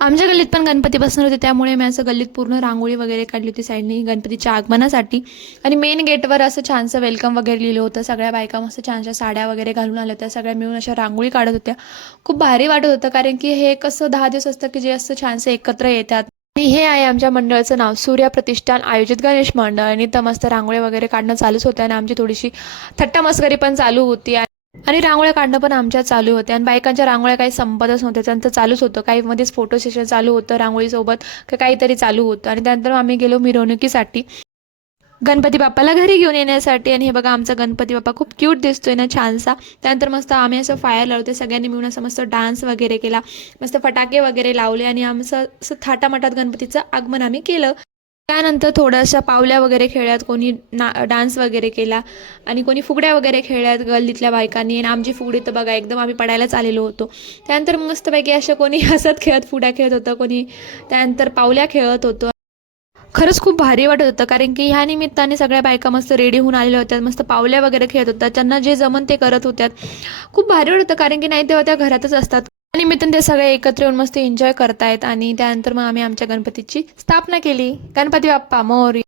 आमच्या गल्लीत पण गणपती बसणार होते, त्यामुळे मी असं गल्लीत पूर्ण रांगोळी वगैरे काढली होती साईडनी गणपतीच्या आगमनासाठी. आणि मेन गेटवर असं छानसं वेलकम वगैरे लिहिलं होतं. सगळ्या बायका मस्त छानशा साड्या वगैरे घालून आल्या होत्या, सगळ्या मिळून अशा रांगोळी काढत होत्या. खूप भारी वाटत होतं, कारण की हे कसं 10 दिवस असतं की जे असं छानसं एकत्र येतात. आणि हे आहे आमच्या मंडळाचं नाव, सूर्या प्रतिष्ठान आयोजित गणेश मंडळ. आणि तर मस्त रांगोळ्या वगैरे काढणं चालूच होतं आणि आमची थोडीशी थट्टा मस्करी पण चालू होती. आणि रांगोळ्या काढणं पण आमच्या चालू होते आणि बायकांच्या रांगोळ्या काही संपतच नव्हत्या, त्यांचं चालूच होतं. काही मध्येच फोटो सेशन चालू होतं रांगोळीसोबत, काहीतरी चालू होतं. आणि त्यानंतर आम्ही गेलो मिरवणुकीसाठी गणपती बाप्पाला घरी घेऊन येण्यासाठी. आणि हे बघा आमचा गणपती बाप्पा खूप क्यूट दिसतोय ना, छानसा. त्यानंतर मस्त आम्ही असं फायर लावते, सगळ्यांनी मिळून असं मस्त डान्स वगैरे केला, मस्त फटाके वगैरे लावले आणि आमचं असं थाटामाटात गणपतीचं आगमन आम्ही केलं. त्यानंतर थोड्याशा पावल्या वगैरे खेळल्यात, कोणी डान्स वगैरे केला आणि कोणी फुगड्या वगैरे खेळल्यात गल्लीतल्या बायकांनी. आणि आमची फुगडी तर बघा एकदम आम्ही पडायलाच आलेलो होतो. त्यानंतर मस्तपैकी असं कोणी हसत खेळत फुगड्या खेळत होतं, कोणी त्यानंतर पावल्या खेळत होतं. खरंच खूप भारी वाटत होतं, कारण की ह्या निमित्ताने सगळ्या बायका मस्त रेडी होऊन आलेल्या होत्या, मस्त पावल्या वगैरे खेळत होत्या, त्यांना जे जमन ते करत होत्या. खूप भारी वाटत होतं, कारण की नाही तेव्हा त्या घरातच असतात. त्या निमित्ताने ते सगळे एकत्र येऊन मस्त एन्जॉय करतायत. आणि त्यानंतर मग आम्ही आमच्या गणपतीची स्थापना केली. गणपती बाप्पा मोरया.